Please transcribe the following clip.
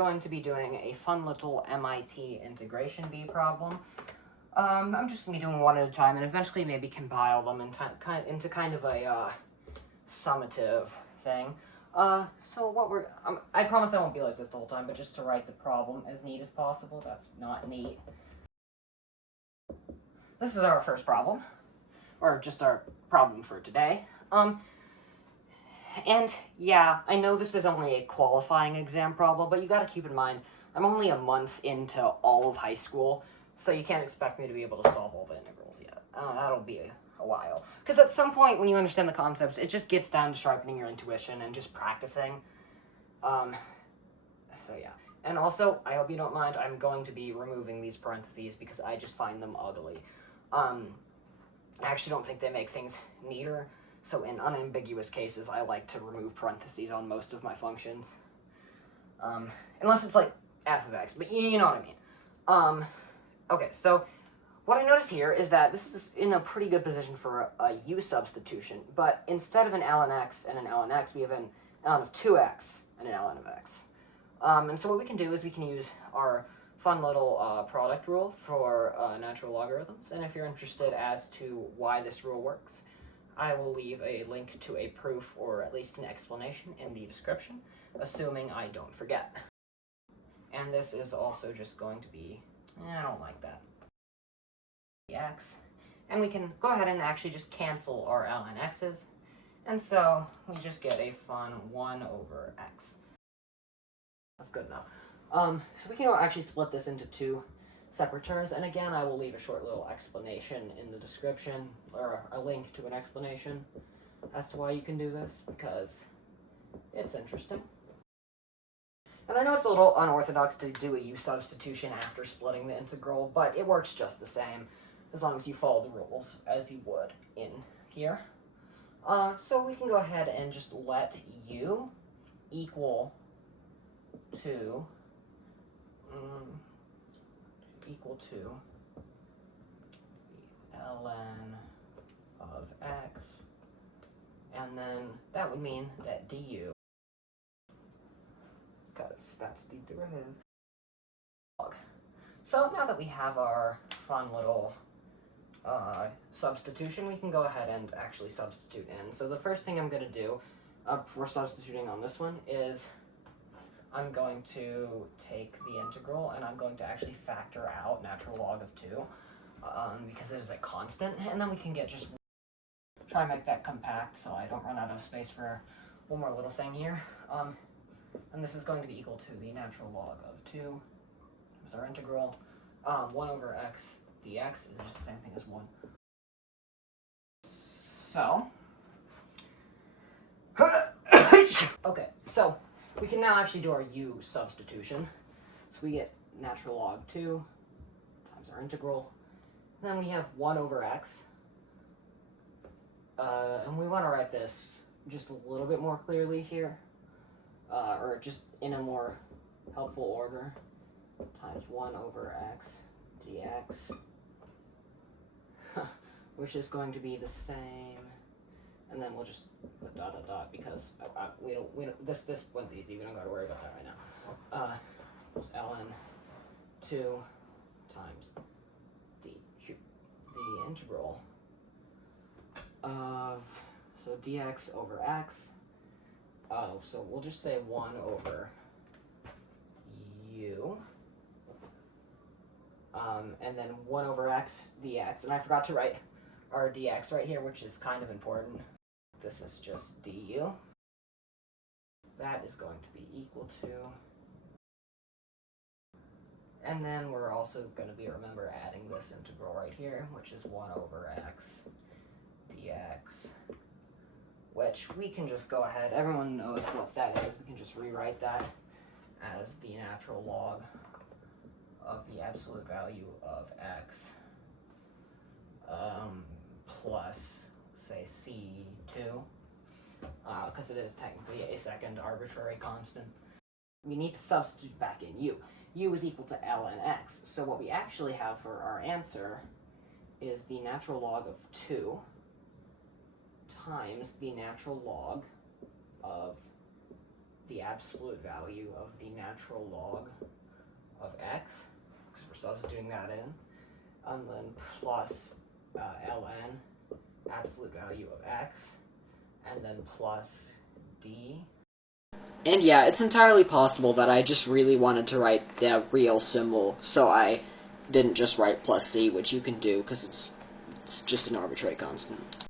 going to be doing a fun little MIT integration bee problem. I'm just going to be doing one at a time and eventually maybe compile them into kind of a summative thing. So what I promise I won't be like this the whole time, but just to write the problem as neat as possible. That's not neat. This is our first problem, or just our problem for today. And yeah, I know this is only a qualifying exam problem, but you gotta keep in mind, I'm only a month into all of high school, so you can't expect me to be able to solve all the integrals yet. That'll be a while. Because at some point, when you understand the concepts, it just gets down to sharpening your intuition and just practicing. So yeah. And also, I hope you don't mind, I'm going to be removing these parentheses because I just find them ugly. I actually don't think they make things neater, so in unambiguous cases, I like to remove parentheses on most of my functions. Unless it's like f of x, but you know what I mean. Okay, so what I notice here is that this is in a pretty good position for a u substitution, but instead of an ln x and an ln x, we have an ln of 2x and an ln of x. And so what we can do is we can use our fun little product rule for natural logarithms, and if you're interested as to why this rule works, I will leave a link to a proof, or at least an explanation, in the description, assuming I don't forget. And this is also just going to be, I don't like that, x, and we can go ahead and actually just cancel our ln x's, and so we just get a fun 1 over x. That's good enough. So we can actually split this into two separate terms, and again, I will leave a short little explanation in the description, or a link to an explanation as to why you can do this, because it's interesting. And I know it's a little unorthodox to do a u substitution after splitting the integral, but it works just the same, as long as you follow the rules as you would in here. So we can go ahead and just let u equal to ln of x, and then that would mean that du, because that's the derivative. So now that we have our fun little substitution, we can go ahead and actually substitute in. So the first thing I'm going to do for substituting on this one is I'm going to take the integral and I'm going to actually factor out natural log of 2 because it is a constant, and then we can get just try and make that compact so I don't run out of space for one more little thing here. And this is going to be equal to the natural log of 2 is our integral. 1 over x dx is just the same thing as 1. So, okay, so we can now actually do our u substitution. So we get natural log 2 times our integral. Then we have 1 over x. And we want to write this just a little bit more clearly here, or just in a more helpful order, times 1 over x dx, which is going to be the same, and then we'll just put dot dot dot because we don't this wouldn't be easy. We don't got to worry about that right now. It's ln 2 times the integral of, so dx over x. Oh, so we'll just say 1 over u. And then 1 over x dx. And I forgot to write our dx right here, which is kind of important. This is just du. That is going to be equal to, and then we're also going to be, remember, adding this integral right here, which is 1 over x dx, which we can just go ahead, everyone knows what that is, we can just rewrite that as the natural log of the absolute value of x plus, say, c2, because it is technically a second arbitrary constant. We need to substitute back in u. U is equal to ln x, so what we actually have for our answer is the natural log of 2 times the natural log of the absolute value of the natural log of x, because we're substituting that in, and then plus ln, absolute value of x, and then plus d. And yeah, it's entirely possible that I just really wanted to write the real symbol, so I didn't just write plus c, which you can do, because it's just an arbitrary constant.